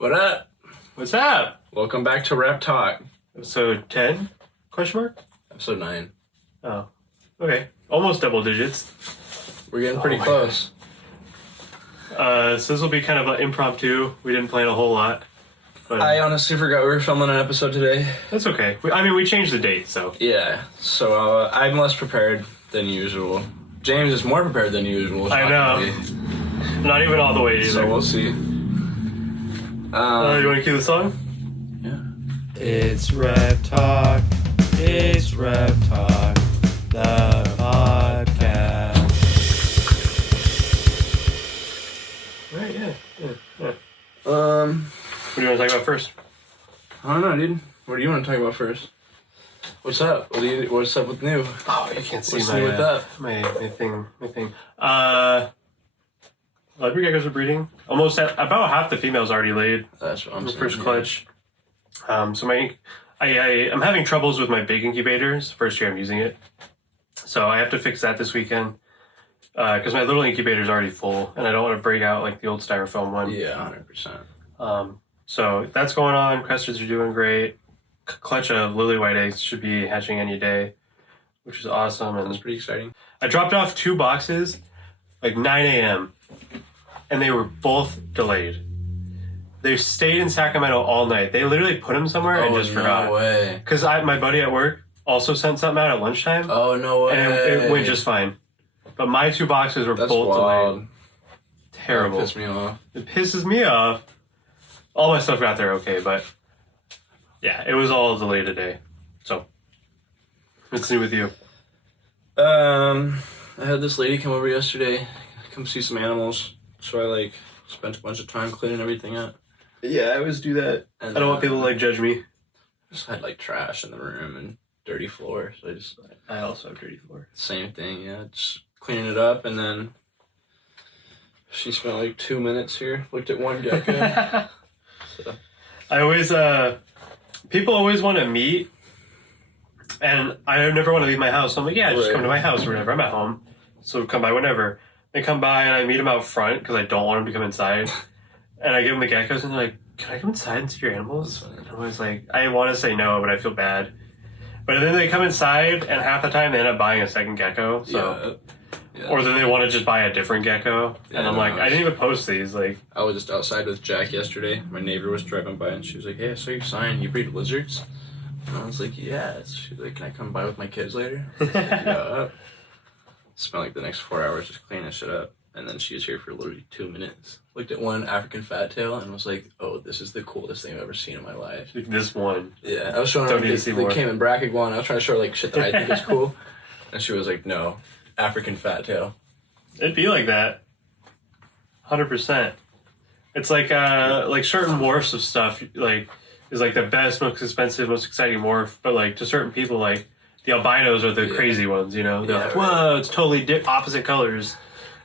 What up? What's up? Welcome back to RepTalk. Episode 10? Question mark? Episode 9. Oh. Okay. Almost double digits. We're getting pretty close. So this will be kind of an impromptu. We didn't plan a whole lot. But I honestly forgot we were filming an episode today. that's okay. We changed the date, so. Yeah, so I'm less prepared than usual. James is more prepared than usual. I know. Not even all the way either. So we'll see. You want to cue the song? Yeah. It's RepTalk. It's RepTalk. The podcast. Right, yeah. Um, What do you want to talk about first? I don't know, dude. What do you want to talk about first? What's up? What's up with new? Oh, you can't see What's my, new with that? my thing. Leopard geckos are breeding. Almost about half the females already laid. That's what I'm saying. First clutch. So I'm having troubles with my big incubators. First year I'm using it. So I have to fix that this weekend. Because my little incubator is already full. And I don't want to break out like the old styrofoam one. Yeah, 100%. So that's going on. Crestards are doing great. Clutch of lily white eggs should be hatching any day, which is awesome. And That's pretty exciting. I dropped off 2 boxes like 9 a.m. and they were both delayed. They stayed in Sacramento all night. They literally put them somewhere and just forgot. No way. Because my buddy at work also sent something out at lunchtime. Oh, no way. And it went just fine. But my 2 boxes were That's both wild. delayed. Terrible. That pissed me off. It pisses me off. All my stuff got there okay, but yeah, it was all delayed today. So, what's new with you? I had this lady come over yesterday, come see some animals. So I spent a bunch of time cleaning everything up. Yeah, I always do that. And I don't want people to judge me. Just had trash in the room and dirty floor. So I also have dirty floor. same thing, yeah. Just cleaning it up, and then she spent 2 minutes here, looked at one gecko. So I always, people always want to meet, and I never want to leave my house. So I'm like, yeah, just come to my house whenever I'm at home. So come by whenever. They come by, and I meet them out front because I don't want them to come inside. And I give them the geckos, and they're like, can I come inside and see your animals? And I'm always like, I want to say no, but I feel bad. But then they come inside, and half the time they end up buying a second gecko. So. Yeah. Or then they want to just buy a different gecko. Yeah, and I'm like, I didn't even post these. Like, I was just outside with Jack yesterday. My neighbor was driving by, and she was like, hey, I saw your sign. You breed lizards? And I was like, yes. She's like, can I come by with my kids later? I was like, yeah. Spent the next 4 hours just cleaning shit up. And then she was here for literally 2 minutes. Looked at one African fat tail and was like, oh, this is the coolest thing I've ever seen in my life. this one. Yeah. I was showing her the came in bracket one. I was trying to show her shit that I think is cool. And she was like, no, African fat tail. It'd be like that. 100%. It's like certain morphs of stuff, is the best, most expensive, most exciting morph. But to certain people, the albinos are the crazy ones, you know? They're like, whoa, it's totally opposite colors.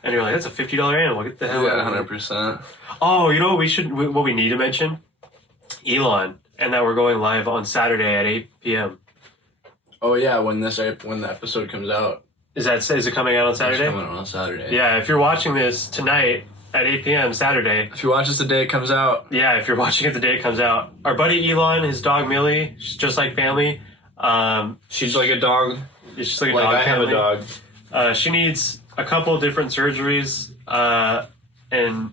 And you're like, that's a $50 animal. Get the hell out of here. 100%. Oh, you know what we need to mention? Elon. And that we're going live on Saturday at 8 p.m. Oh, yeah, when the episode comes out. Is it coming out on Saturday? It's coming out on Saturday. Yeah, if you're watching this tonight at 8 p.m. Saturday. If you watch this the day it comes out. Yeah, if you're watching it the day it comes out. Our buddy Elon, his dog Millie, she's just like family. She's like a dog. It's just like a dog I family. have a dog. She needs a couple different surgeries. And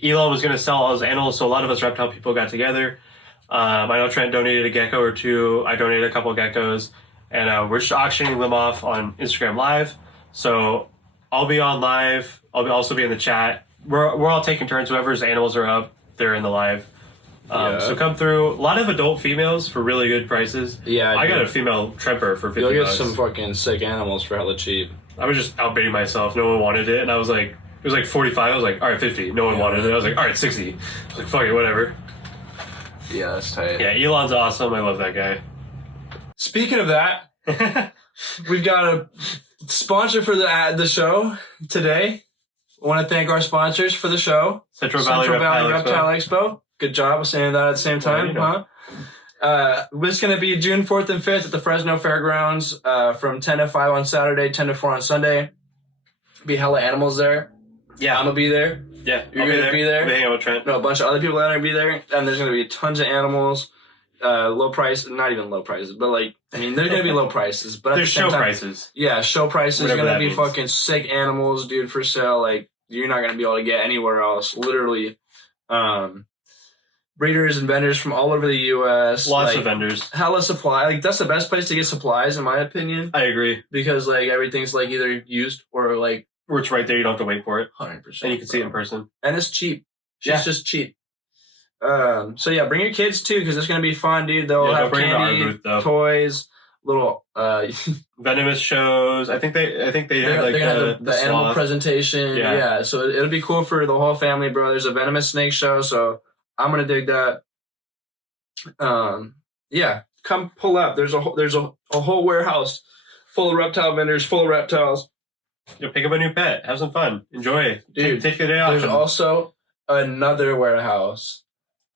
Elon was going to sell all his animals, so a lot of us reptile people got together. I know Trent donated a gecko or 2. I donated a couple geckos. And we're just auctioning them off on Instagram Live. So I'll be on live. I'll also be in the chat. We're all taking turns. Whoever's animals are up, they're in the live. So come through. A lot of adult females for really good prices. Yeah, I got a female tremper for $50. You'll get some fucking sick animals for hella cheap. I was just outbidding myself. No one wanted it. And I was like, it was 45. I was like, all right, 50. No one wanted it. I was like, all right, 60. I was like, fuck it, whatever. Yeah, that's tight. Yeah, Elon's awesome. I love that guy. Speaking of that, we've got a sponsor for the show today. I want to thank our sponsors for the show. Central Valley Reptile Expo. Good job of saying that at the same time, huh? It's going to be June 4th and 5th at the Fresno Fairgrounds from 10 to 5 on Saturday, 10 to 4 on Sunday. Be hella animals there. Yeah. I'm going to be there. Yeah, You're gonna be there? I'll be hanging out with Trent. No, a bunch of other people that are gonna be there, and there's gonna be tons of animals. Low price, not even low prices, but like, I mean, there's gonna be low prices, but at There's the same show time, prices. yeah, show prices Whatever gonna that be means. fucking sick animals, dude, for sale. Like, you're not gonna be able to get anywhere else. Literally, breeders and vendors from all over the U.S. Lots like, of vendors. hella supply. Like, that's the best place to get supplies, in my opinion, I agree. because like everything's like either used or like Or it's right there. You don't have to wait for it. 100%, And you can see it in person. and it's cheap. Yeah. It's just cheap. So yeah, bring your kids too, because it's gonna be fun, dude. They'll Yeah, have don't bring them to our candy, booth, though. toys, little. Venomous shows. I think they have like They're gonna have the animal sloth. presentation. Yeah. Yeah, so it'll be cool for the whole family, bro. There's a venomous snake show, so I'm gonna dig that. Yeah, come pull up. There's a whole warehouse full of reptile vendors, full of reptiles. You'll pick up a new pet. Have some fun. Enjoy. Dude, Take the day off. There's also another warehouse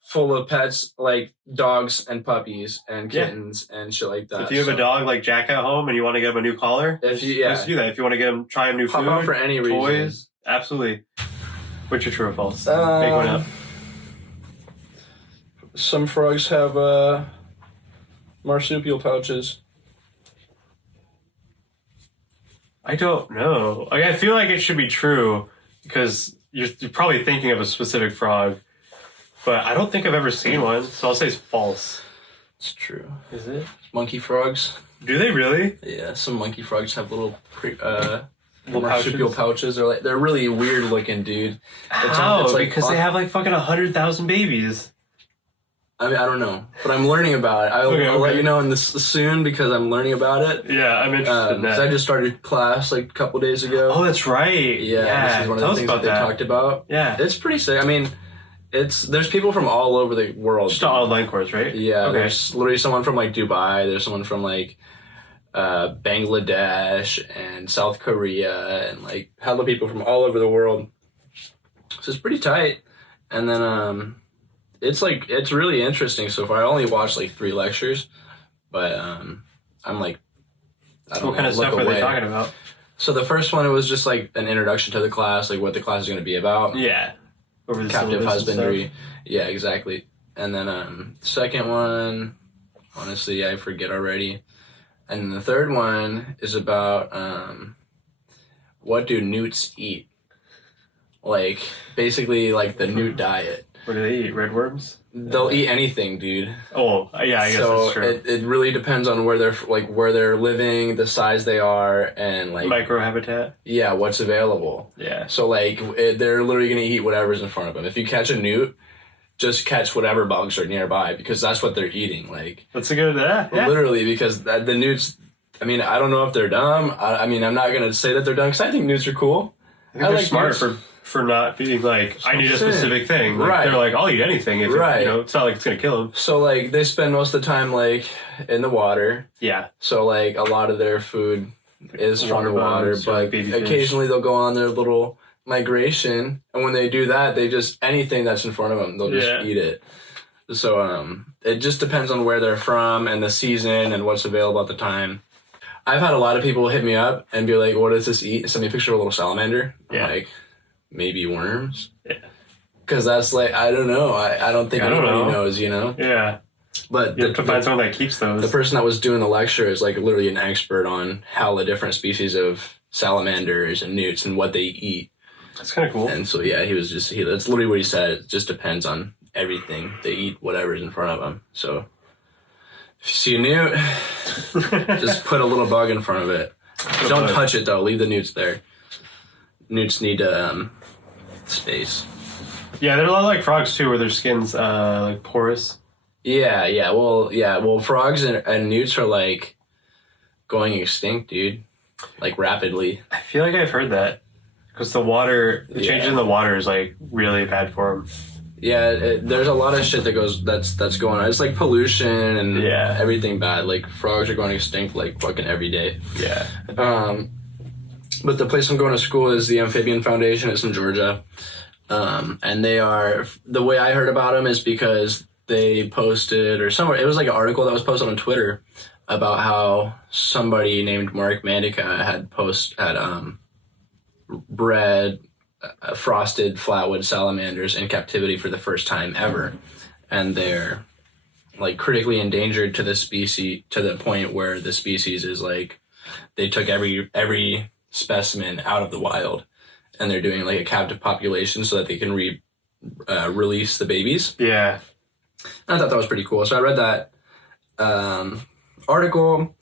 full of pets like dogs and puppies and Yeah. kittens and shit like that. If you have a dog like Jack at home and you want to get him a new collar, If you just do that. If you want to get him try him new pop food, out for any reason. toys, absolutely. Which are true or false? Make one up. Some frogs have marsupial pouches. I don't know. Like, I feel like it should be true because you're probably thinking of a specific frog, but I don't think I've ever seen one, so I'll say it's false. It's true. Is it? Monkey frogs. Do they really? Yeah, some monkey frogs have little Little marsupial pouches. They're really weird looking, dude. How? it's like because they have like fucking 100,000 babies. I mean, I don't know, but I'm learning about it. I'll let Okay. you know in this soon because I'm learning about it. Yeah, I'm interested in 'Cause that. I just started class like a couple days ago. Oh, that's right. Yeah, this is one of Tell the us things about that they that. talked about. Yeah. It's pretty sick. I mean, there's people from all over the world. Just an online course, right? Yeah, Okay. there's literally someone from like Dubai. There's someone from like Bangladesh and South Korea and like hella people from all over the world. So it's pretty tight. And then it's really interesting so far. I only watched like 3 lectures, but I'm like, I don't What kind know, of look stuff are away. they talking about? So the first one, it was just like an introduction to the class, like what the class is going to be about. Yeah. Over the Captive syllabus and husbandry. stuff. Yeah, exactly. And then second one, honestly, I forget already. And then the third one is about what do newts eat? Like basically like the newt diet. What do they eat? Red worms? They'll eat anything, dude. Oh, yeah, I guess So that's true. it really depends on where they're living, the size they are, and like Microhabitat? yeah, what's available. Yeah. So like they're literally gonna eat whatever's in front of them. If you catch a newt, just catch whatever bugs are nearby because that's what they're eating. Like That's a good, yeah. literally, because the newts. I mean, I don't know if they're dumb. I mean, I'm not gonna say that they're dumb because I think newts are cool. I think they're like smart newts. for not being like, I need a saying. specific thing. Like, Right. They're like, I'll eat anything. If Right. It, it's not like it's going to kill them. So like they spend most of the time like in the water. Yeah. So like a lot of their food is from the water, bugs or, but like, baby fish. occasionally they'll go on their little migration, and when they do that, they just anything that's in front of them, they'll just eat it. So it just depends on where they're from and the season and what's available at the time. I've had a lot of people hit me up and be like, "What does this eat?" Send me a picture of a little salamander. I'm Yeah. like, maybe worms. Yeah. Because that's like I don't know. I don't think I don't anybody know. knows, you know. Yeah. But You have to find someone that keeps those. the person that was doing the lecture is like literally an expert on hella different species of salamanders and newts and what they eat. That's kind of cool. And so yeah, that's literally what he said. It just depends on everything. They eat whatever's in front of them. So if you see a newt, just put a little bug in front of it. Don't touch it though. Leave the newts there. Newts need space. Yeah, they're a lot like frogs too, where their skin's like porous. Yeah. Well, frogs and newts are like going extinct, dude. Like rapidly. I feel like I've heard that because the changes in the water is like really bad for them. Yeah, there's a lot of shit that's going on. It's like pollution and everything bad. Like frogs are going extinct like fucking every day. Yeah. But the place I'm going to school is the Amphibian Foundation. It's in Georgia. And they are, the way I heard about them is because they posted, or somewhere, it was like an article that was posted on Twitter about how somebody named Mark Mandica had bred frosted flatwood salamanders in captivity for the first time ever, and they're like critically endangered to the species, to the point where the species is like they took every specimen out of the wild, and they're doing like a captive population so that they can release the babies. Yeah. I thought that was pretty cool. So I read that article,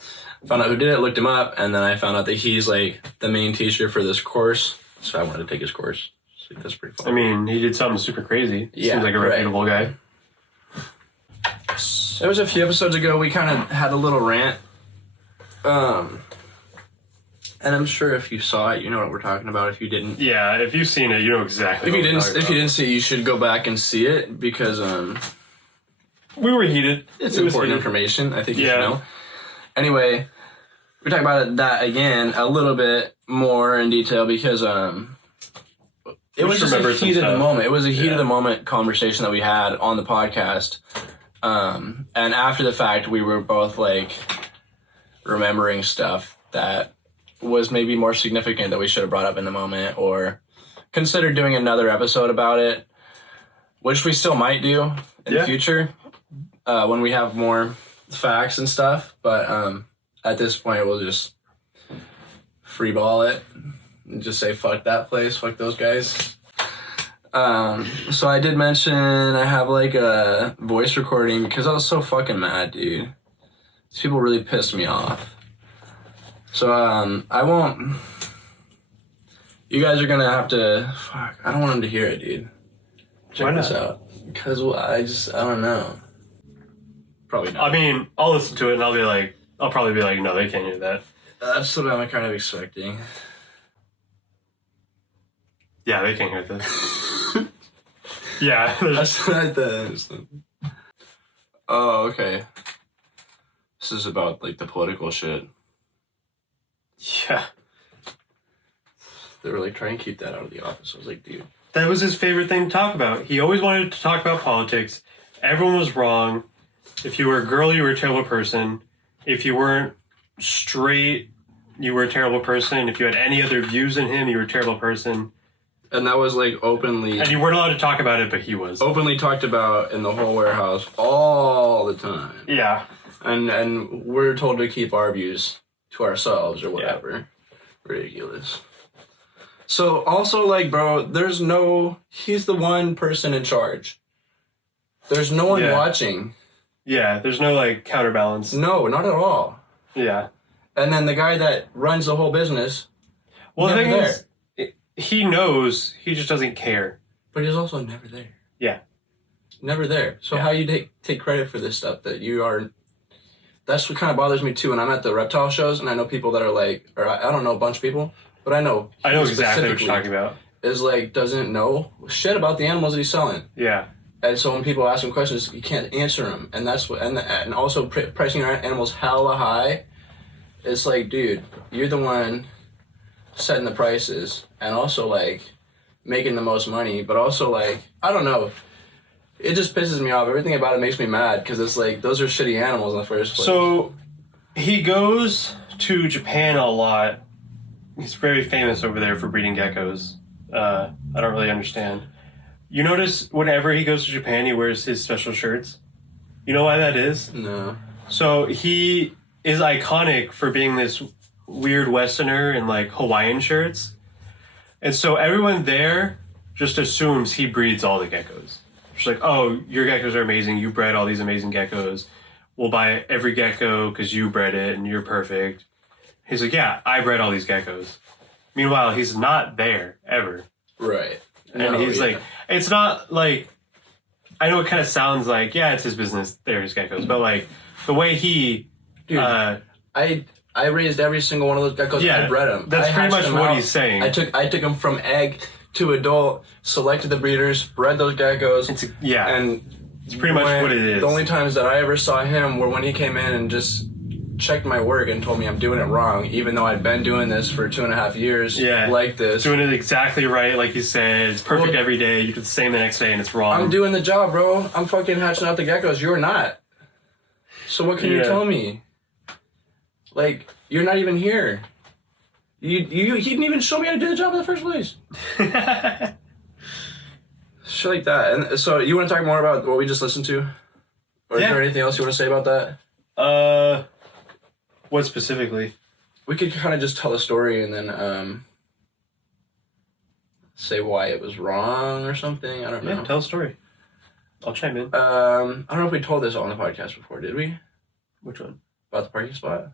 found out who did it, looked him up, and then I found out that he's like the main teacher for this course. So I wanted to take his course. So that's pretty fun. I mean, he did something super crazy. Yeah, Seems like a reputable guy. It was a few episodes ago. We kind of had a little rant. And I'm sure if you saw it, you know what we're talking about. If you didn't, Yeah, if you've seen it, you know exactly. if what you we're didn't, talking if you about. didn't see it, you should go back and see it because We were heated. it's It was important heated. information. I think you Yeah. should know. Anyway, we talk about that again a little bit more in detail because it was just a remembered some heat of the stuff. moment. It was a heat Yeah. of the moment conversation that we had on the podcast. And after the fact, we were both like remembering stuff that was maybe more significant that we should have brought up in the moment, or considered doing another episode about it, which we still might do in the future when we have more facts and stuff. But at this point, we'll just free ball it and just say fuck that place, fuck those guys. So I did mention I have like a voice recording because I was so fucking mad, dude. These people really pissed me off. So I won't. You guys are gonna have to. Fuck, I don't want them to hear it, dude. Check Why this not? out. Because I don't know. Probably not. I mean, I'll listen to it and I'll probably be like, no, they can't hear that. That's what I'm kind of expecting. Yeah, they can't hear this. Yeah. That's what I thought. Oh, okay. This is about like the political shit. Yeah. They were like trying to keep that out of the office. I was like, dude. That was his favorite thing to talk about. He always wanted to talk about politics. Everyone was wrong. If you were a girl, you were a terrible person. If you weren't straight, you were a terrible person. If you had any other views than him, you were a terrible person. And that was like openly. And you weren't allowed to talk about it, but he was. Openly talked about in the whole warehouse all the time. Yeah. And we're told to keep our views to ourselves or whatever. Ridiculous. So also like, bro, he's the one person in charge. There's no one watching. Yeah, there's no like counterbalance. No, not at all. Yeah. And then the guy that runs the whole business, Well, the never thing there. is, he knows, he just doesn't care. But he's also never there. Yeah. Never there. So Yeah. how you take credit for this stuff that you are... That's what kind of bothers me too when I'm at the reptile shows and I know people that are like... Or I don't know a bunch of people, but I know exactly what you're talking about. is like, doesn't know shit about the animals that he's selling. Yeah. And so when people ask him questions, you can't answer them. And that's what... And also pricing your animals hella high. It's like, dude, you're the one setting the prices and also like making the most money, but also like, I don't know. It just pisses me off. Everything about it makes me mad because it's like, those are shitty animals in the first place. So he goes to Japan a lot. He's very famous over there for breeding geckos. I don't really understand. You notice whenever he goes to Japan, he wears his special shirts. You know why that is? No. So he is iconic for being this weird Westerner in like Hawaiian shirts. And so everyone there just assumes he breeds all the geckos. It's like, oh, your geckos are amazing. You bred all these amazing geckos. We'll buy every gecko because you bred it and you're perfect. He's like, yeah, I bred all these geckos. Meanwhile, he's not there ever. Right. And he's like, it's not like, I know it kind of sounds like, yeah, it's his business. They're his geckos. But like the way he... Dude, I raised every single one of those geckos. Yeah, I bred them. that's I pretty hatched much them what out. he's saying. I took them from egg to adult, selected the breeders, bred those geckos. And it's pretty much what it is. The only times that I ever saw him were when he came in and just checked my work and told me I'm doing it wrong, even though I'd been doing this for 2.5 years like this. Doing it exactly right, like you said. It's perfect every day. You do the same the next day and it's wrong. I'm doing the job, bro. I'm fucking hatching out the geckos. You're not. So what can you tell me? Like, you're not even here. He didn't even show me how to do the job in the first place. Shit like that. And so you want to talk more about what we just listened to? Or is there anything else you want to say about that? What specifically? We could kind of just tell a story and then say why it was wrong or something. I don't know. Yeah, tell a story. I'll chime in. I don't know if we told this on the podcast before, did we? Which one? About the parking spot?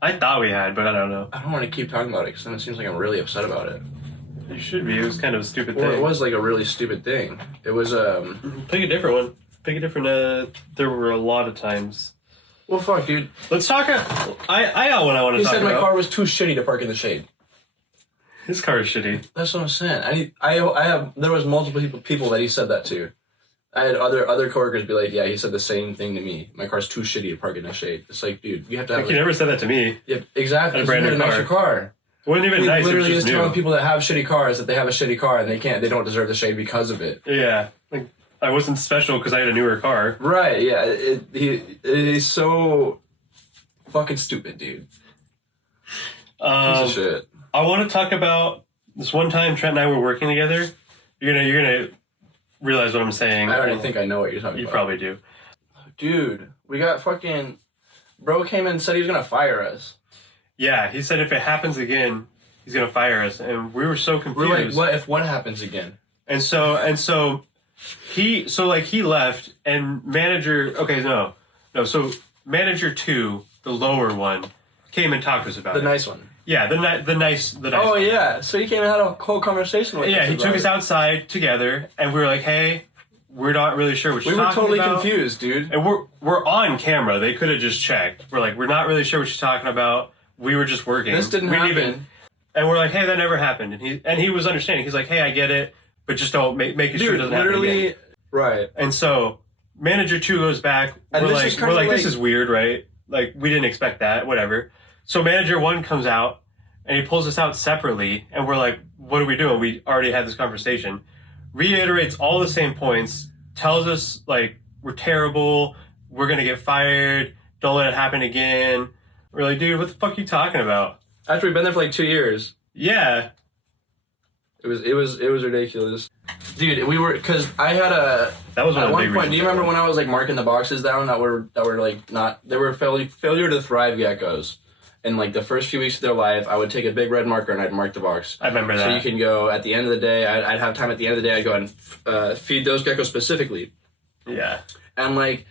I thought we had, but I don't know. I don't want to keep talking about it because then it seems like I'm really upset about it. You should be. It was kind of a stupid thing. Well, it was like a really stupid thing. It was, Pick a different one. Pick a different, there were a lot of times. Well, fuck, dude. Let's talk, I got one I want to talk about. He said my car was too shitty to park in the shade. His car is shitty. That's what I'm saying. There was multiple people that he said that to. I had other coworkers be like, yeah, he said the same thing to me. My car's too shitty to park in the shade. It's like, dude, you have to have... Like, you never said that to me. Yeah, exactly. A brand new car. Extra car. It wasn't even nice. He literally it was is just telling new. people that have shitty cars that they have a shitty car and they don't deserve the shade because of it. Yeah. Like, I wasn't special because I had a newer car. Right, yeah. It is so fucking stupid, dude. Piece of shit. I want to talk about this one time Trent and I were working together. You're gonna realize what I'm saying. I already think I know what you're talking You about. probably do. Dude, we got fucking... Bro came in and said he was gonna fire us. Yeah, he said if it happens again, he's gonna fire us, and we were so confused. We're like, what happens again? And so he left, and manager. Okay, no. So manager 2, the lower one, came and talked to us about The nice one. Yeah, the nice. Oh, one. yeah. So he came and had a whole conversation with us. Yeah, he about took us it. outside together, and we were like, "Hey, we're not really sure what you're We were talking totally about." confused, dude. And we're on camera. They could have just checked. We're like, we're not really sure what you're talking about. We were just working. This didn't We happen. and we're like, hey, that never happened. And he was understanding. He's like, hey, I get it, but just don't make it sure it doesn't happen again. Right. And so manager 2 goes back. And We're this is like, kinda this is weird, right? Like, we didn't expect that. Whatever. So manager 1 comes out and he pulls us out separately, and we're like, what are we doing? We already had this conversation. Reiterates all the same points. Tells us, like, we're terrible. We're gonna get fired. Don't let it happen again. We're like, dude, what the fuck are you talking about? After we've been there for like 2 years. Yeah. It was ridiculous. Dude, we were, cause I had That was one of at the one big point, do you reasons. remember when I was like marking the boxes down that were like not, they were failure to thrive geckos. In like the first few weeks of their life, I would take a big red marker and I'd mark the box. I remember that. So you can go at the end of the day, I'd have time at the end of the day, I'd go and feed those geckos specifically. Yeah. And like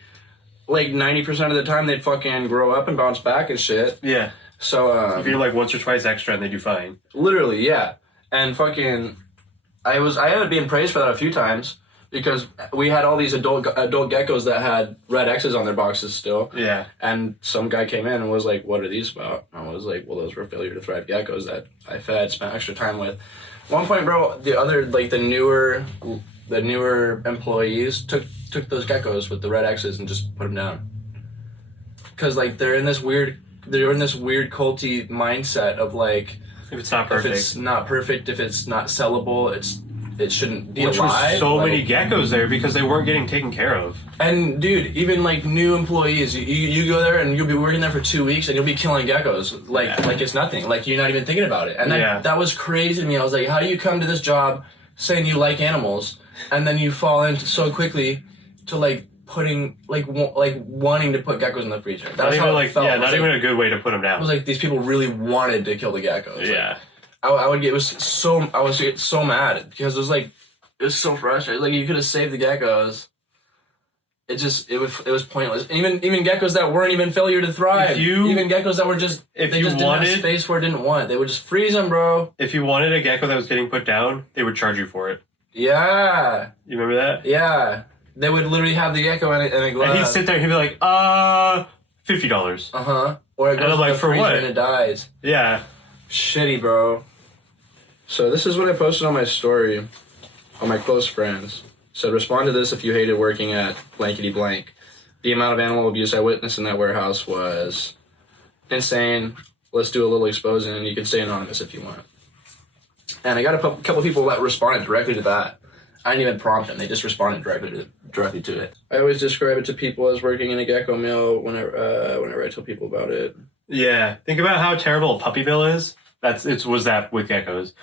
90% of the time they'd fucking grow up and bounce back and shit. Yeah. So If you're like once or twice extra and they do fine. literally, yeah. And fucking I ended up being praised for that a few times because we had all these adult geckos that had red X's on their boxes still. Yeah. And some guy came in and was like, what are these about? And I was like, well, those were failure to thrive geckos that I fed, spent extra time with. At one point, bro, the newer employees took those geckos with the red X's and just put them down. Cause like they're in this weird culty mindset of like, If it's not if perfect. it's not perfect, if it's not sellable, it shouldn't be Which alive. was so like, many geckos there because they weren't getting taken care of. And dude, even like new employees, you go there and you'll be working there for 2 weeks and you'll be killing geckos like it's nothing. Like you're not even thinking about it. And that was crazy to me. I was like, how do you come to this job saying you like animals and then you fall into so quickly to like putting like wanting to put geckos in the freezer? That's how it felt. Yeah, not even a good way to put them It down. was like these people really wanted to kill the geckos. Yeah. I would get so mad because it was so frustrating. Like you could have saved the geckos. It was pointless. And even geckos that weren't even failure to thrive. Even geckos that were just didn't have space for it, didn't want it. They would just freeze them, bro. If you wanted a gecko that was getting put down, they would charge you for it. Yeah. You remember that? Yeah. They would literally have the gecko in a glass. And he'd sit there and he'd be like, $50. Or it goes And I'm like, in the for freezer what? and it dies. Yeah. Shitty, bro. So this is what I posted on my story on my close friends. Said, respond to this if you hated working at blankety blank. The amount of animal abuse I witnessed in that warehouse was insane. Let's do a little exposing, and you can stay anonymous if you want. And I got a couple people that responded directly to that. I didn't even prompt them. They just responded directly to it. I always describe it to people as working in a gecko mill whenever I tell people about it. Yeah. Think about how terrible Puppyville is. It was that with geckos. I was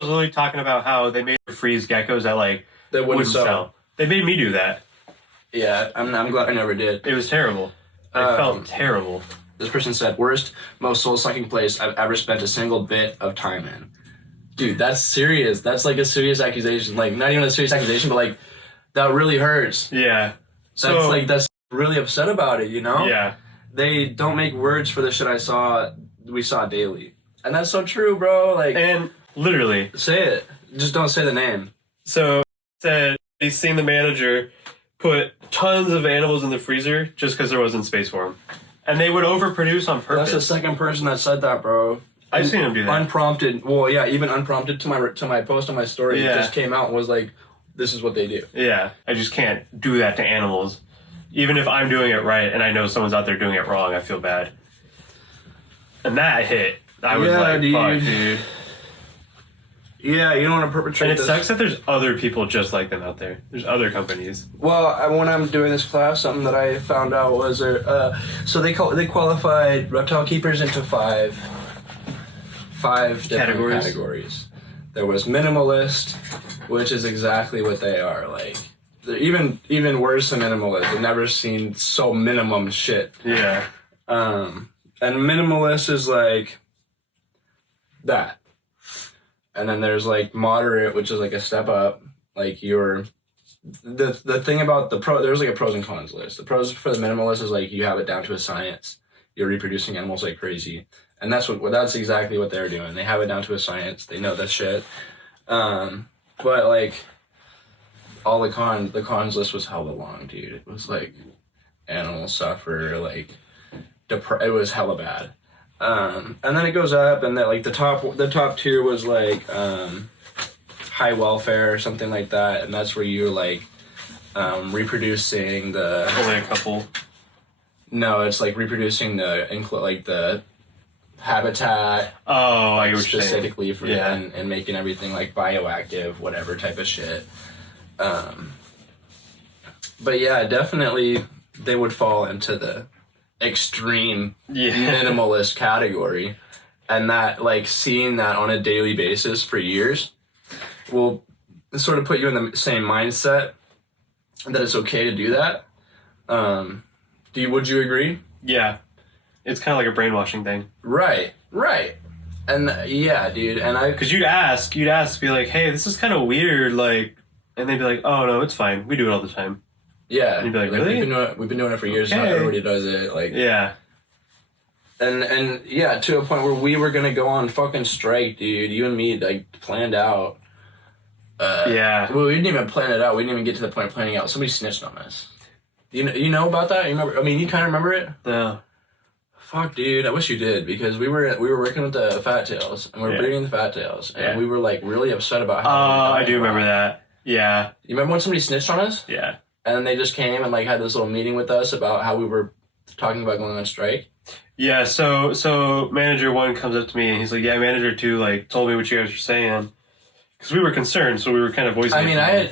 literally talking about how they made freeze geckos that like They wouldn't sell. They made me do that. Yeah, I'm glad I never did. It was terrible. It felt terrible. This person said, worst, most soul-sucking place I've ever spent a single bit of time in. Dude, that's serious. That's like a serious accusation. Like, not even a serious accusation, but like, that really hurts. Yeah. That's really upset about it, you know? Yeah. They don't make words for the shit we saw daily. And that's so true, bro. Like, And literally. say it. Just don't say the name. So, said he's seen the manager put tons of animals in the freezer just because there wasn't space for them. And they would overproduce on purpose. That's the second person that said that, bro. I've seen him do that. Unprompted. Well, yeah, even unprompted to my post on my story. It just came out and was like, this is what they do. Yeah. I just can't do that to animals. Even if I'm doing it right and I know someone's out there doing it wrong, I feel bad. And that hit. I was like, dude. fuck, dude. Yeah, you don't want to perpetrate And it this. sucks that there's other people just like them out there. There's other companies. When I'm doing this class, something that I found out was so they qualified reptile keepers into five different categories. There was minimalist, which is exactly what they are. Like, they're even worse than minimalist. I've never seen so minimum shit. Yeah. And minimalist is like that. And then there's like moderate, which is like a step up. Like the thing about there's like a pros and cons list. The pros for the minimalist is like you have it down to a science. You're reproducing animals like crazy. And that's exactly what they're doing. They have it down to a science. They know that shit. But like all the cons list was hella long, dude. It was like animals suffer, like it was hella bad. And then it goes up, and that like the top tier was like high welfare or something like that, and that's where you're like reproducing the Only a couple. No, it's like reproducing the habitat. Oh, I get what you're saying. Specifically for and making everything like bioactive, whatever type of shit. But yeah, definitely they would fall into the extreme minimalist category, and that like seeing that on a daily basis for years will sort of put you in the same mindset that it's okay to do that. Would you agree? Yeah, it's kind of like a brainwashing thing. Right, and yeah, dude, and because you'd ask, be like, hey, this is kind of weird, like, and they'd be like, oh no, it's fine, we do it all the time. Yeah, and you'd be like, really? We've been doing it for years. Okay. Now everybody does it. Like, yeah, and yeah, to a point where we were gonna go on fucking strike, dude. You and me like planned out. Well, we didn't even plan it out. We didn't even get to the point of planning out. Somebody snitched on us. You know about that? You remember? I mean, you kind of remember it. No. Fuck, dude. I wish you did, because we were working with the fat tails, and we were breeding the fat tails, and we were like really upset about how. Oh, I do remember that. Yeah. You remember when somebody snitched on us? Yeah. And they just came and like had this little meeting with us about how we were talking about going on strike. Yeah, so manager 1 comes up to me and he's like, yeah, manager 2 like told me what you guys were saying, because we were concerned, so we were kind of voicing. I mean, I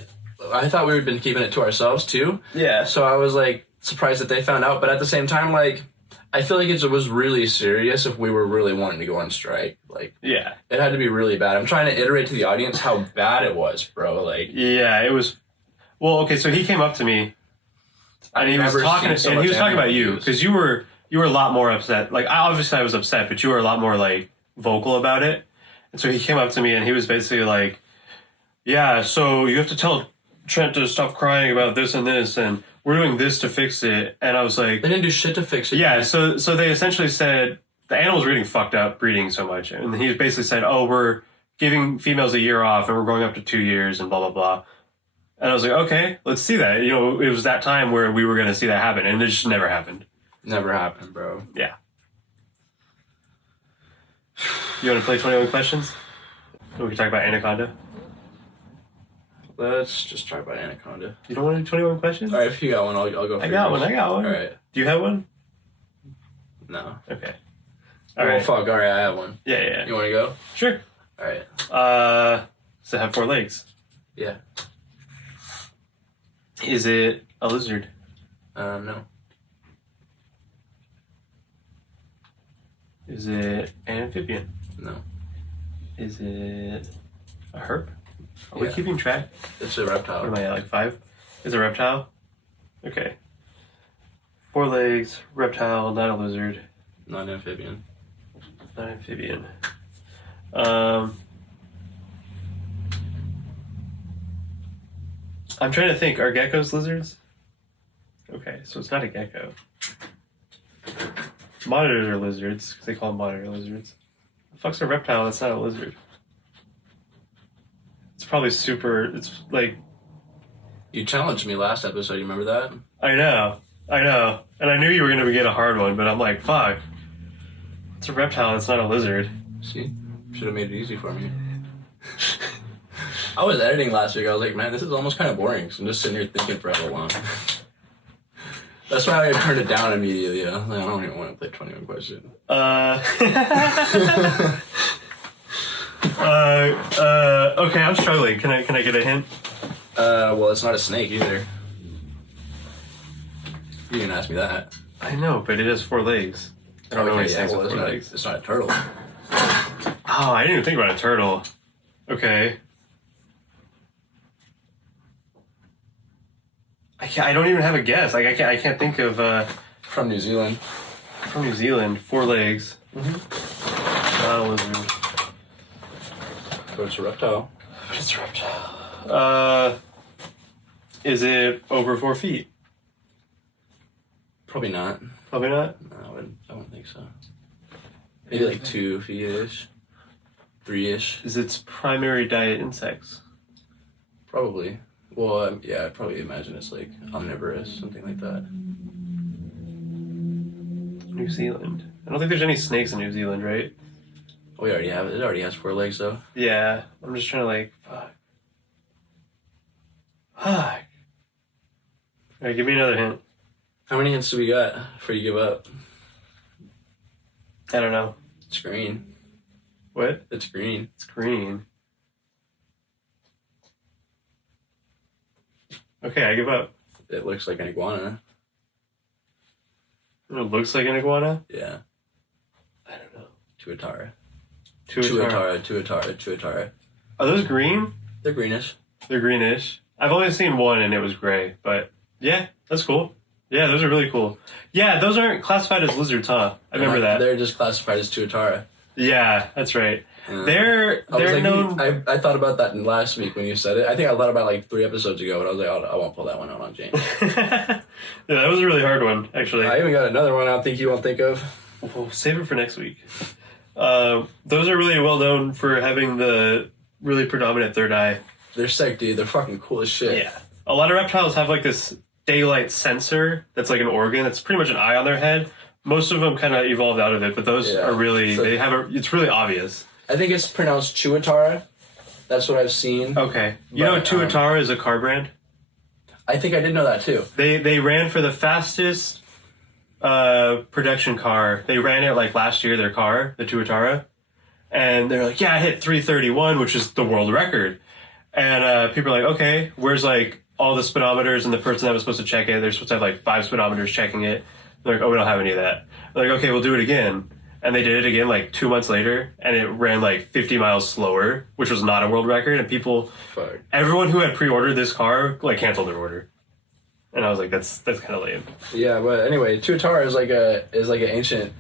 thought we had been keeping it to ourselves too. Yeah. So I was like surprised that they found out, but at the same time, like, I feel like it was really serious if we were really wanting to go on strike. Like, yeah, it had to be really bad. I'm trying to iterate to the audience how bad it was, bro. Like, yeah, it was. Well, okay, so he came up to me, and he was talking about you, because you were a lot more upset. Like, obviously I was upset, but you were a lot more like vocal about it. And so he came up to me, and he was basically like, "Yeah, so you have to tell Trent to stop crying about this and this, and we're doing this to fix it." And I was like, they didn't do shit to fix it. Yeah, so they essentially said the animals were getting fucked up breeding so much, and he basically said, "Oh, we're giving females a year off, and we're going up to 2 years, and blah blah blah." And I was like, okay, let's see that. You know, it was that time where we were going to see that happen, and it just never happened. Never happened, bro. Yeah. You want to play 21 questions? We can talk about Anaconda. Let's just talk about Anaconda. You don't want to do 21 questions? All right, if you got one, I'll go first. I got one. All right. Do you have one? No. Okay. All right. Fuck. All right, I have one. Yeah. You want to go? Sure. All right. Does it have 4 legs? Yeah. Is it a lizard? No. Is it an amphibian? No. Is it a herp? Are we Yeah. keeping track? It's a What reptile. am I at, like 5? Is it a reptile? Okay. 4 legs, reptile, not a lizard, Not an amphibian. not amphibian. I'm trying to think. Are geckos lizards? Okay, so it's not a gecko. Monitors are lizards because they call them monitor lizards. The fuck's a reptile that's not a lizard? It's probably super. It's like You challenged me last episode. You remember that? I know, and I knew you were gonna get a hard one, but I'm like, fuck. It's a reptile that's not a lizard. See, should have made it easy for me. I was editing last week. I was like, man, this is almost kind of boring. So I'm just sitting here thinking for how long. That's why I turned it down immediately. I was like, I don't even want to play 21 questions. Okay, I'm struggling. Can I get a hint? Well, it's not a snake either. You didn't ask me that. I know, but it has 4 legs. I don't know any snakes with 4 legs. It's not a turtle. Oh, I didn't even think about a turtle. Okay. I don't even have a guess. Like I can't think of From New Zealand. from New Zealand, 4 legs. Not a lizard. So it's a reptile. But it's a reptile. Is it over 4 feet? Probably not. Probably not. No, I wouldn't think so. Maybe like 2 feet-ish. 3-ish. Is its primary diet insects? Probably. Well, yeah, I'd probably imagine it's like omnivorous, something like that. New Zealand. I don't think there's any snakes in New Zealand, right? We already have it. It already has 4 legs, though. Yeah. I'm just trying to like, fuck. Fuck. Alright, give me another hint. How many hints do we got before you give up? I don't know. It's green. What? It's green. It's green. Okay, I give up. It looks like an iguana. It looks like an iguana? Yeah. I don't know. Tuatara. Tuatara. Tuatara. Are those green? They're greenish. They're greenish. I've only seen one and it was gray, but yeah, that's cool. Yeah, those are really cool. Yeah, those aren't classified as lizards, huh? I remember that. They're just classified as Tuatara. Yeah, that's right. Yeah. They're known. I thought about that last week when you said it. I think I thought about it like 3 episodes ago, but I was like, I won't pull that one out on James. Yeah, that was a really hard one, actually. I even got another one I don't think you won't think of. We'll save it for next week. Those are really well known for having the really predominant third eye. They're sick, dude. They're fucking cool as shit. Yeah. A lot of reptiles have like this daylight sensor that's like an organ that's pretty much an eye on their head. Most of them kind of evolved out of it, but those are really, So- it's really obvious. I think it's pronounced Tuatara. That's what I've seen. Okay. You know Tuatara is a car brand? I think I did know that too. They ran for the fastest production car. They ran it like last year, their car, the Tuatara. And they're like, yeah, I hit 331, which is the world record. And people are like, okay, where's like all the speedometers and the person that was supposed to check it? They're supposed to have like 5 speedometers checking it. They're like, oh, we don't have any of that. They're like, okay, we'll do it again. And they did it again like 2 months later, and it ran like 50 miles slower, which was not a world record. And Fuck. everyone who had pre-ordered this car like canceled their order. And I was like, that's kind of lame. Yeah, but anyway, Tuatara is like an ancient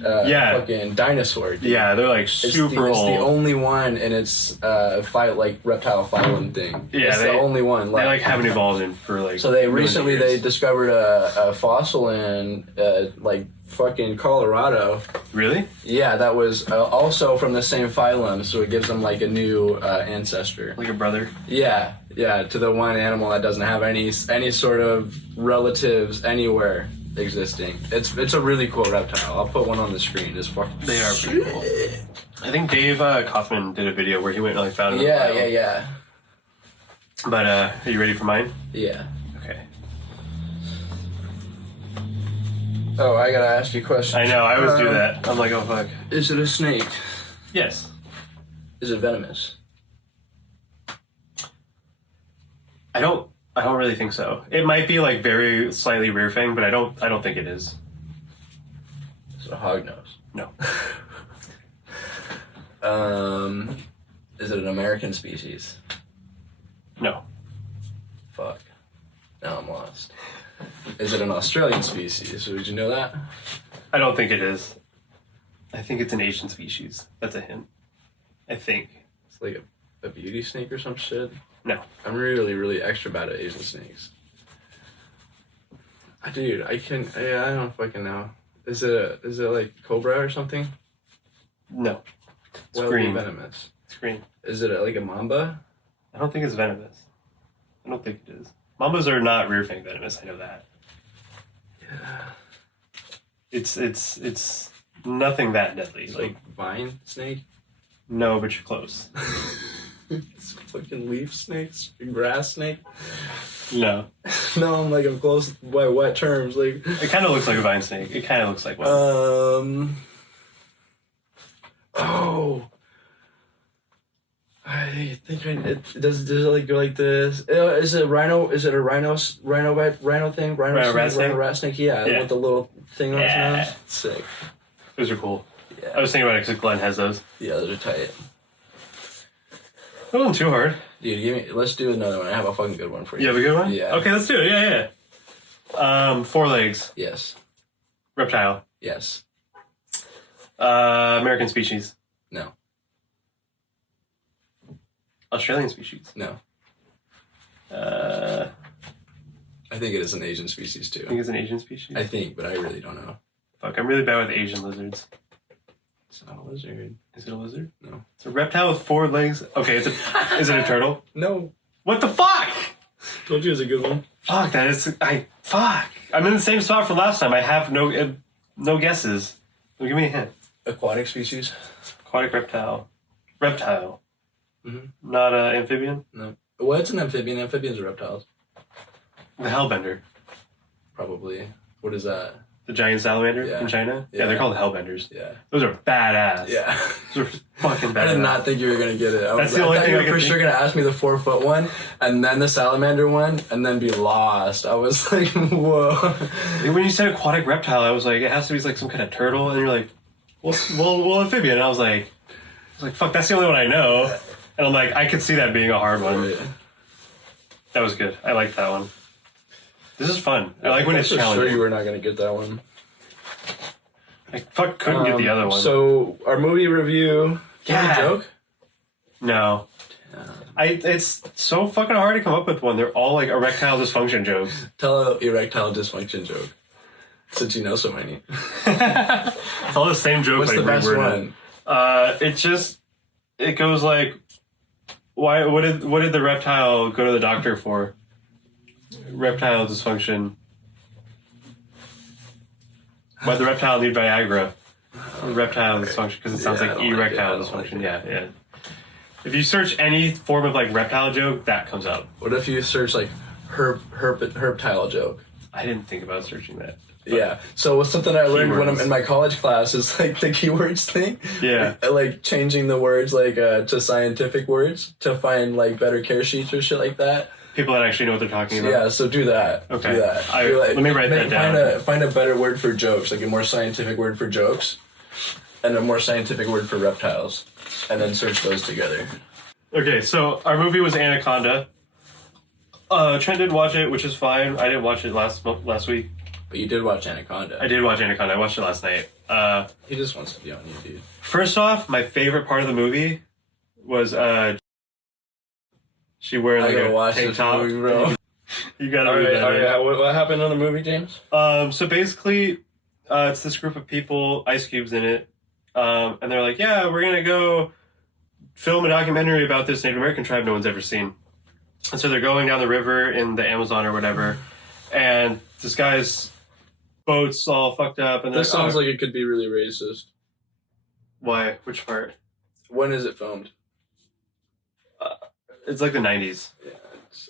fucking dinosaur. Dude. Yeah, they're like It's super it's old. the only one in its reptile phylum thing. Yeah, it's the only one They left. like haven't evolved in for like. So they millions of recently years. discovered a fossil in like fucking Colorado. Really? Yeah, that was also from the same phylum, so it gives them like a new ancestor. Like a brother. Yeah, to the one animal that doesn't have any sort of relatives anywhere existing. It's a really cool reptile. I'll put one on the screen. It's fucking. They are pretty cool. I think Dave Kaufman did a video where he went and like found it. Yeah. But are you ready for mine? Yeah. Okay. Oh, I gotta ask you a question. I know. I always do that. I'm like, oh fuck. Is it a snake? Yes. Is it venomous? I don't really think so. It might be like very slightly rear fang, but I don't think it is. Is it a hognose? No. Is it an American species? No. Fuck. Now I'm lost. Is it an Australian species? Would you know that? I don't think it is. I think it's an Asian species. That's a hint. I think. It's like a beauty snake or some shit. No. I'm really, really extra bad at Asian snakes. Dude, I don't fucking know. Is it like cobra or something? No. It's Why would it green. be venomous? It's green. Is it like a mamba? I don't think it's venomous. I don't think it is. Mambas are not rear fang venomous. I know that. Yeah. It's nothing that deadly. It's like vine snake? No, but you're close. It's fucking leaf snakes? Grass snake? No. No, I'm close by what terms? Like, It kind of looks like a vine snake. It kind of looks like one. Oh. I think does it like go like this? Is it rhino? Is it a rhino thing? Rhino rat snake? rat snake? Yeah, Yeah. with the little thing on its Yeah. nose. Sick. Those are cool. Yeah. I was thinking about it because Glenn has those. Yeah, those are tight. That wasn't too hard. Dude, let's do another one. I have a fucking good one for you. You have a good one? Yeah. Okay, let's do it. Yeah. 4 legs. Yes. Reptile. Yes. American species. No. Australian species. No. I I think it is an Asian species too. think it's an Asian species. I think, but I really don't know. Fuck, I'm really bad with Asian lizards. It's not a lizard. Is it a lizard? No. It's a reptile with 4 legs. Okay, is it a turtle? No. What the fuck? Told you it was a good one. Fuck, fuck. I'm in the same spot from last time. I have no guesses. Well, give me a hint. Aquatic species? Aquatic reptile. Reptile. Mhm. Not an amphibian? No. Well, it's an amphibian. Amphibians are reptiles. The hellbender. Probably. What is that? The giant salamander Yeah. in China? Yeah, Yeah. they're called hellbenders. Yeah. Those are badass. Yeah. Those are fucking I badass. did not think you were gonna get it. That's the only thought thing you I were could for think. sure gonna ask me the 4-foot one, and then the salamander one, and then be lost. I was like, whoa. When you said aquatic reptile, I was like, it has to be like some kind of turtle, and you're like, well, amphibian. And I was like, fuck, that's the only one I know. And I'm like, I could see that being a hard one. That was good. I like that one. This is fun. I like when it's for challenging. sure you were not gonna get that one. I couldn't get the other one. So our movie review. Yeah. A joke? No. It's so fucking hard to come up with one. They're all like erectile dysfunction jokes. Tell an erectile dysfunction joke. Since you know so many. It's all the same joke. What's like, the best reworded. one? It goes like, what did the reptile go to the doctor for? Reptile dysfunction. Why the reptile need Viagra? Reptile dysfunction, because it sounds Yeah, I like don't like it. erectile I don't like dysfunction. it. Yeah. If you search any form of like reptile joke, that comes up. What if you search like herptile joke? I didn't think about searching that. Yeah. So something I learned when I'm Keywords. in my college class is like the keywords thing. Yeah. Like changing the words like to scientific words to find like better care sheets or shit like that. People that actually know what they're talking about. Yeah. So do that. Okay. Do that. Let me write that down. Find a better word for jokes, like a more scientific word for jokes, and a more scientific word for reptiles, and then search those together. Okay, so our movie was Anaconda. Trent did watch it, which is fine. I didn't watch it last week. But you did watch Anaconda. I did watch Anaconda. I watched it last night. He just wants to be on you, dude. First off, my favorite part of the movie was she wearing I like gotta a watch tank this top. movie, bro. You gotta All read right, that. all right. What happened on the movie, James? So basically, it's this group of people, Ice Cube's in it, and they're like, yeah, we're gonna go film a documentary about this Native American tribe no one's ever seen. And so they're going down the river in the Amazon or whatever, and this guy's boat's all fucked up. And This sounds like it could be really racist. why? Which part? When is it filmed? It's like the 90s. Yeah,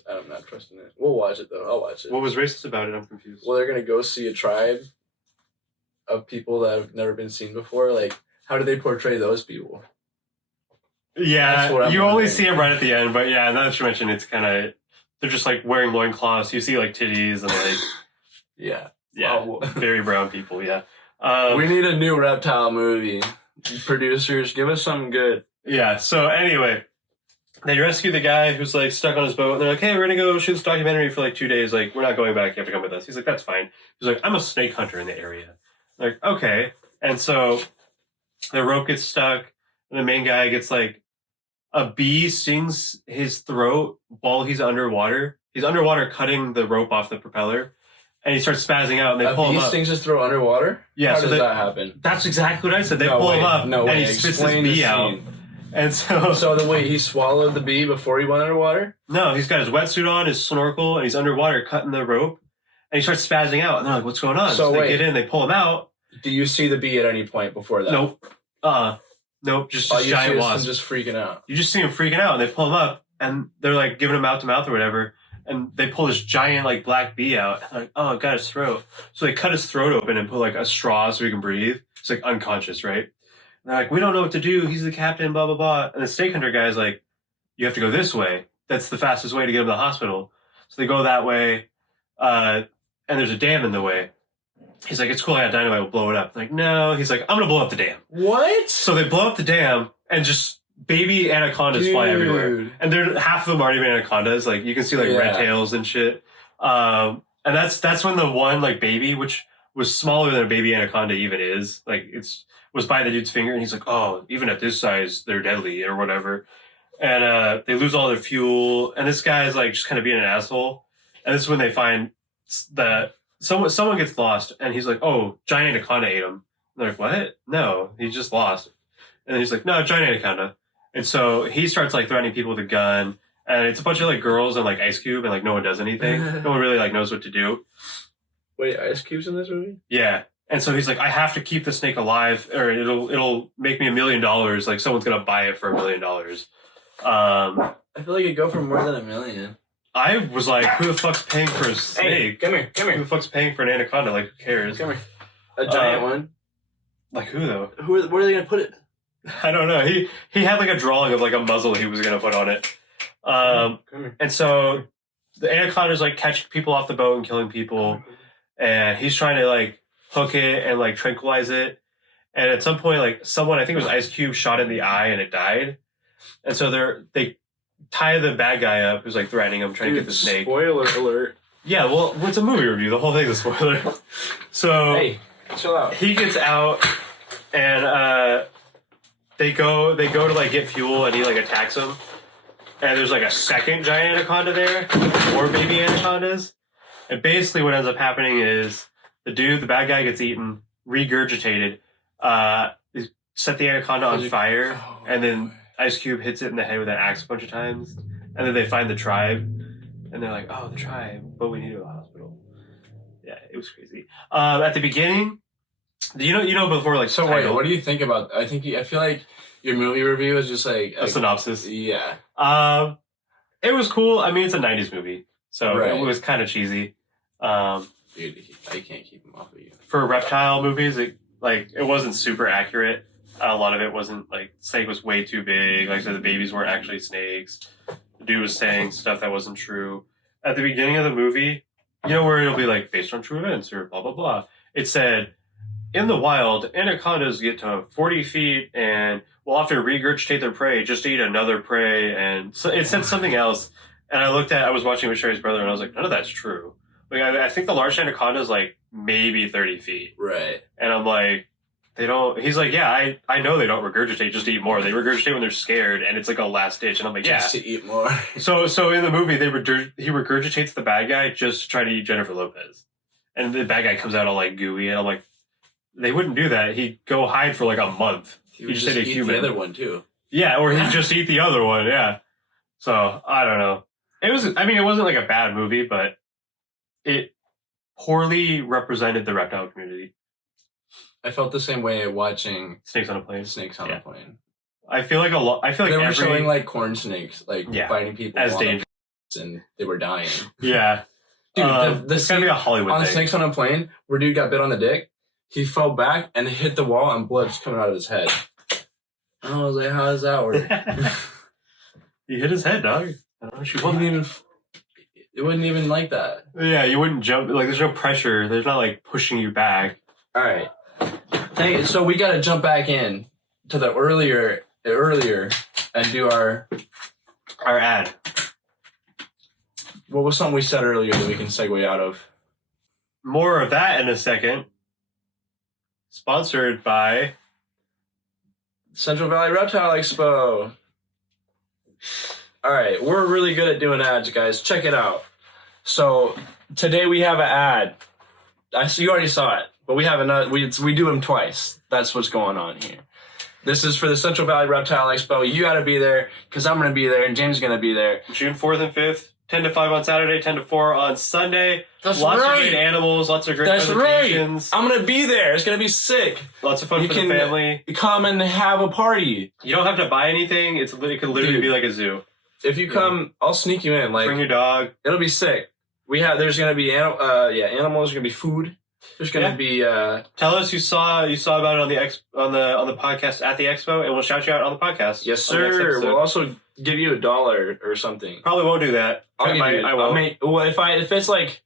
I'm not trusting it. We'll watch it though. I'll watch it. What was racist about it? I'm confused. Well, they're gonna go see a tribe of people that have never been seen before. Like, how do they portray those people? That's what Yeah, I'm you only wondering. see them right at the end, but yeah, now that you mention it's kind of, they're just like wearing loincloths. You see like titties and like, Yeah. yeah, Wow. very brown people, yeah. We need a new reptile movie. Producers, give us something good. Yeah, so anyway, they rescue the guy who's like stuck on his boat, and they're like, hey, we're gonna go shoot this documentary for like 2 days. Like, we're not going back. You have to come with us. He's like, that's fine. He's like, I'm a snake hunter in the area. Like, okay. And so the rope gets stuck, and the main guy gets like a bee stings his throat while he's underwater. He's underwater cutting the rope off the propeller, and he starts spazzing out, and they pull him up. A bee stings his throat underwater? Yeah, How so does that happen? That's exactly what I said. They pull him up, and he spits his bee out. And So the way he swallowed the bee before he went underwater? No, he's got his wetsuit on, his snorkel, and he's underwater cutting the rope, and he starts spazzing out. And they're like, "What's going on?" So they get in, they pull him out. Do you see the bee at any point before that? Nope. Nope. Just you giant see wasp. him just freaking out. You just see him freaking out, and they pull him up, and they're like giving him mouth to mouth or whatever, and they pull this giant like black bee out. And they're like, oh, it got his throat. So they cut his throat open and put like a straw so he can breathe. It's like unconscious, right? And they're like, we don't know what to do. He's the captain, blah, blah, blah. And the snake hunter guy's like, you have to go this way. That's the fastest way to get him to the hospital. So they go that way, and there's a dam in the way. He's like, it's cool, I got dynamite, we'll blow it up. I'm like, no. He's like, I'm going to blow up the dam. What? So they blow up the dam, and just baby anacondas fly everywhere. And half of them aren't even anacondas. Like, you can see, like, red tails and shit. And that's when the one, like, baby, which was smaller than a baby anaconda even is, like, was by the dude's finger, and he's like, oh, even at this size, they're deadly, or whatever. And they lose all their fuel, and this guy's, like, just kind of being an asshole. And this is when they find that someone gets lost, and he's like, oh, giant anaconda ate him. And they're like, what? No, he just lost. And he's like, no, giant anaconda. And so he starts, like, threatening people with a gun, and it's a bunch of, like, girls and, like, Ice Cube, and, like, no one does anything. No one really, like, knows what to do. Wait, Ice Cube's in this movie? Yeah. And so he's like, I have to keep the snake alive, or it'll make me $1 million. Like, someone's gonna buy it for $1 million. I feel like it'd go for more than $1 million. I was like, who the fuck's paying for a snake? Hey, come Who here. the fuck's paying for an anaconda? Like, who cares? Come here. A giant one. Like, who though? Where are they gonna put it? I don't know. He had like a drawing of like a muzzle he was gonna put on it. Come here. And so the anaconda's like catching people off the boat and killing people, and he's trying to like hook it and like tranquilize it. And at some point, like someone, I think it was Ice Cube, shot it in the eye and it died. And so they tie the bad guy up who's like threatening him, trying to get the snake. Spoiler alert. Yeah, well, it's a movie review. The whole thing's a spoiler. So Hey, chill out. he gets out, and they go to like get fuel, and he like attacks him. And there's like a second giant anaconda there, or baby anacondas. And basically, what ends up happening is the bad guy, gets eaten, regurgitated, set the anaconda on fire, and then Ice Cube hits it in the head with an axe a bunch of times. And then they find the tribe, and they're like, "Oh, the tribe, but we need to go to the hospital." Yeah, it was crazy. At the beginning, you know before like So wait, what do you think about? I feel like your movie review is just like a synopsis. Yeah. It was cool. I mean, it's a '90s movie, so Right. it was kind of cheesy. Dude, I can't keep them off of you. For reptile movies, it wasn't super accurate. A lot of it wasn't like snake was way too big. Like, so the babies weren't actually snakes. The dude was saying stuff that wasn't true. At the beginning of the movie, you know, where it'll be like based on true events or blah blah blah. It said, in the wild, anacondas get to 40 feet and will often regurgitate their prey just to eat another prey. And so it said something else. And I was watching with Sherry's brother, and I was like, none of that's true. Like, I think the large anaconda is like maybe 30 feet. Right. And I'm like, they don't. He's like, yeah, I know they don't regurgitate just to eat more. They regurgitate when they're scared, and it's like a last ditch. And I'm like, yeah. Just to eat more. So in the movie, he regurgitates the bad guy just to try to eat Jennifer Lopez. And the bad guy comes out all like gooey, and I'm like, they wouldn't do that. He'd go hide for like a month. He would just eat the other one too. Yeah, or he'd just eat the other one. Yeah. So I don't know. It wasn't like a bad movie, but it poorly represented the reptile community. I felt the same way watching Snakes on a Plane. Snakes on a Plane. I feel like they were showing like corn snakes, like biting people as dangerous, and they were dying. Yeah, dude, it's gotta be a Hollywood on thing. Snakes on a Plane, where dude got bit on the dick. He fell back and hit the wall, and blood just coming out of his head. And I was like, "How does that work?" He hit his head, dog. I don't know. It wasn't even like that. Yeah, you wouldn't jump. Like, there's no pressure. There's not like pushing you back. All right. So we got to jump back in to the earlier and do our ad. What was something we said earlier that we can segue out of? More of that in a second. Sponsored by Central Valley Reptile Expo. All right, we're really good at doing ads, guys. Check it out. So today we have an ad. You already saw it, but we have another. We do them twice. That's what's going on here. This is for the Central Valley Reptile Expo. You got to be there because I'm going to be there and James is going to be there. June 4th and 5th, 10 to 5 on Saturday, 10 to 4 on Sunday. That's lots right. of great animals, lots of great That's presentations. right. I'm going to be there. It's going to be sick. Lots of fun for the family. Come and have a party. You don't have to buy anything. It could literally be like a zoo. If you come, I'll sneak you in. Like, bring your dog. It'll be sick. There's going to be animals. There's going to be food. There's going to be. Tell us you saw about it on the podcast at the expo, and we'll shout you out on the podcast. Yes, sir. We'll also give you $1 or something. Probably won't do that. I won't. If it's like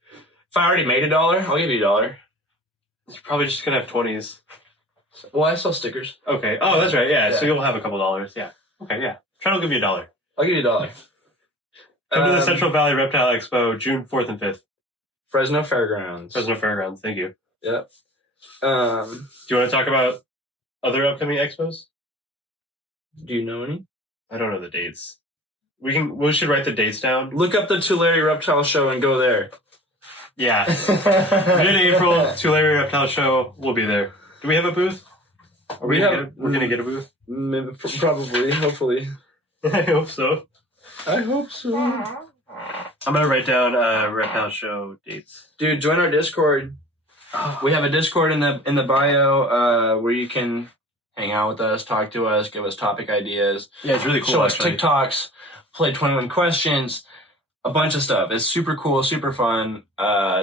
if I already made $1, I'll give you $1. You're probably just gonna have 20s. Well, I sell stickers. Okay. Oh, that's right. Yeah. So you'll have a couple dollars. Yeah. Okay. Yeah. Trent will give you $1. I'll give you $1. Come to the Central Valley Reptile Expo, June 4th and 5th. Fresno Fairgrounds. Thank you. Yep. Do you want to talk about other upcoming expos? Do you know any? I don't know the dates. We should write the dates down. Look up the Tulare Reptile Show and go there. Yeah. Mid-April, Tulare Reptile Show. We'll be there. Do we have a booth? We're gonna get a booth? Probably. Hopefully. I hope so. I'm gonna write down Reptile Show dates. Dude, join our Discord. We have a Discord in the bio where you can hang out with us, talk to us, give us topic ideas. Yeah, it's really cool. Show us TikToks, play 21 questions, a bunch of stuff. It's super cool, super fun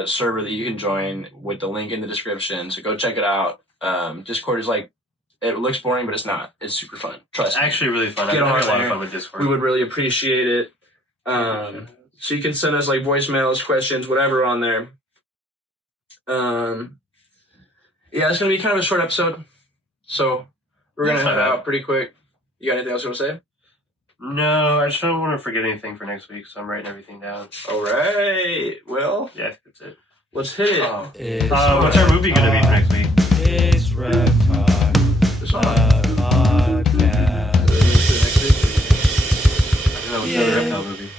server that you can join with the link in the description. So go check it out. Discord is it looks boring, but it's not. It's super fun. Trust me. It's actually really fun. Get I've on had a lot there. of fun with Discord. We would really appreciate it. So you can send us voicemails, questions, whatever on there. It's gonna be kind of a short episode, so we're gonna head out pretty quick. You got anything else you want to say? No, I just don't want to forget anything for next week, so I'm writing everything down. All right. Well, yeah, I think that's it. Let's hit it. What's our movie gonna be for next week? It's RepTalk, the podcast. I don't know, what's another reptile movie?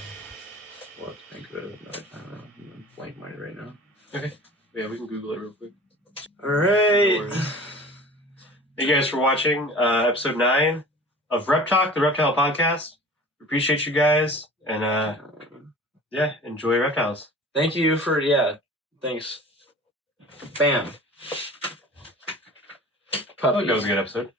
Well, let's think of it another time. I'm blank minded right now. Okay. Yeah, we can Google it real quick. All right. Thank you guys for watching episode 9 of RepTalk, the Reptile Podcast. We appreciate you guys, and enjoy reptiles. Thank you for thanks. Bam. That was a good episode.